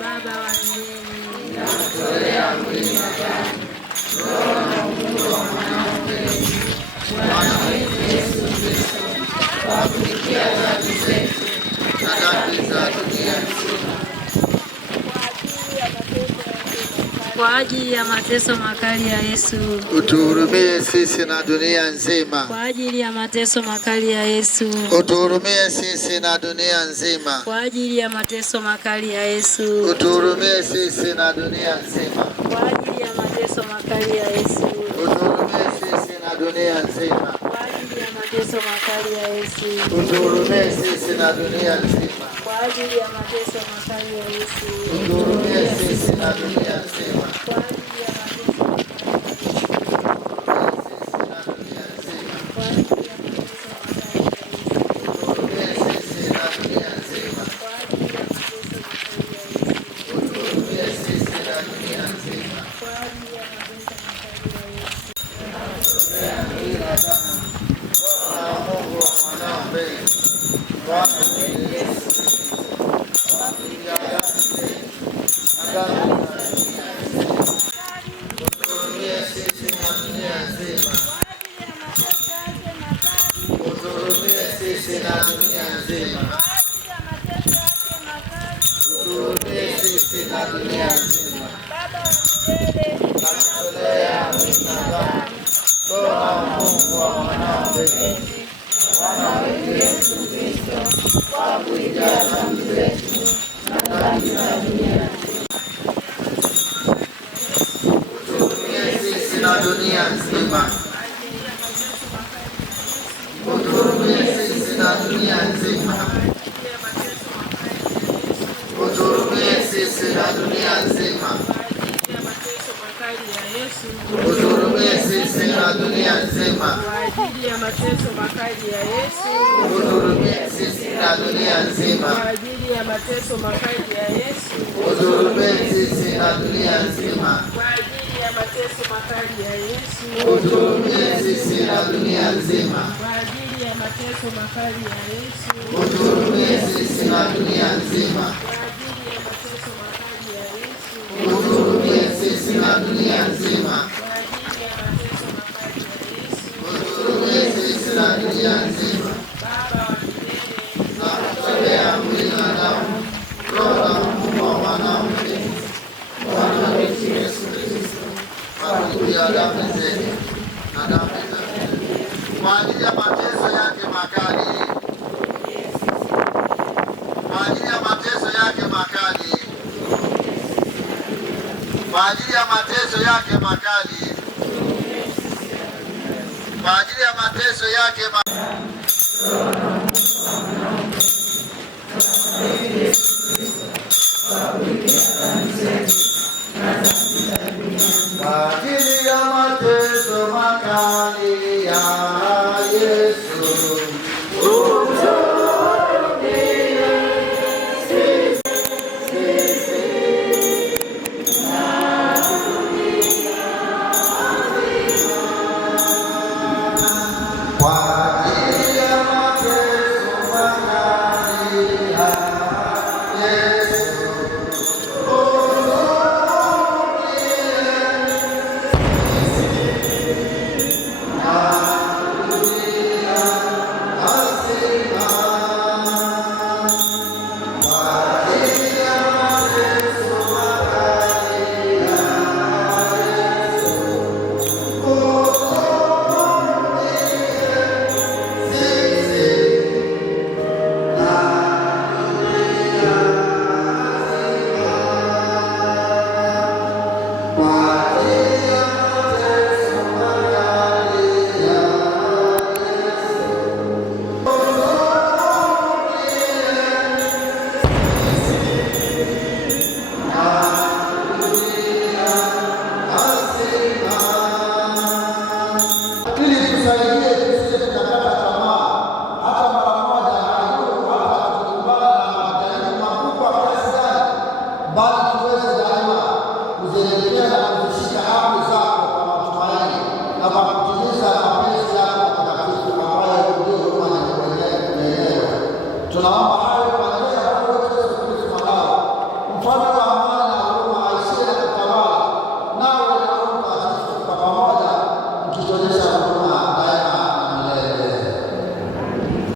Baba wa milele, nakutolea mwili na damu, roho na Mungu wa mwanao mpenzi, Bwana wetu Yesu Kristo, kwa kulipia dhambi zetu na dhambi za dunia nzima, kwa ajili ya mateso makali ya Yesu, utuhurumie sisi na dunia nzima. Kwa ajili ya mateso makali ya Yesu, utuhurumie sisi na dunia nzima. Kwa ajili ya mateso makali ya Yesu, utuhurumie sisi na dunia nzima. Kwa ajili ya mateso makali ya Yesu, utuhurumie sisi na dunia nzima. Kwa ajili ya mateso makali ya Yesu, utuhurumie sisi na dunia nzima. Kwa ajili ya mateso makali ya Yesu, utuhurumie sisi na dunia nzima. Kwa ajili ya mateso dunia nzima. Utuhurumie sisi na dunia nzima. Utuhurumie sisi na dunia nzima. Utuhurumie sisi na dunia nzima. Kwa ajili ya mateso makali ya Yesu, utuhurumie sisi na dunia nzima. Kwa ajili ya mateso makali ya Yesu, utuhurumie sisi na dunia nzima. Kwa ajili ya mateso makali ya Yesu, utuhurumie sisi na dunia nzima. Kwa ajili ya mateso makali ya Yesu, utuhurumie sisi na dunia nzima. utuhurumie sisi na dunia nzima. utuhurumie sisi na dunia nzima. Nakutolea mwili na damu, roho na Mungu wa mwanao mpenzi, Bwana wetu Yesu Kristo, kwa kulipia dhambi zetu na dhambi za dunia, kwa ajili ya mateso yake makali, kwa ajili ya mateso yake makali, kwa ajili ya mateso yake makali, kwa ajili ya mateso yake makali. Kwa ajili ya mateso makali ya Yesu, But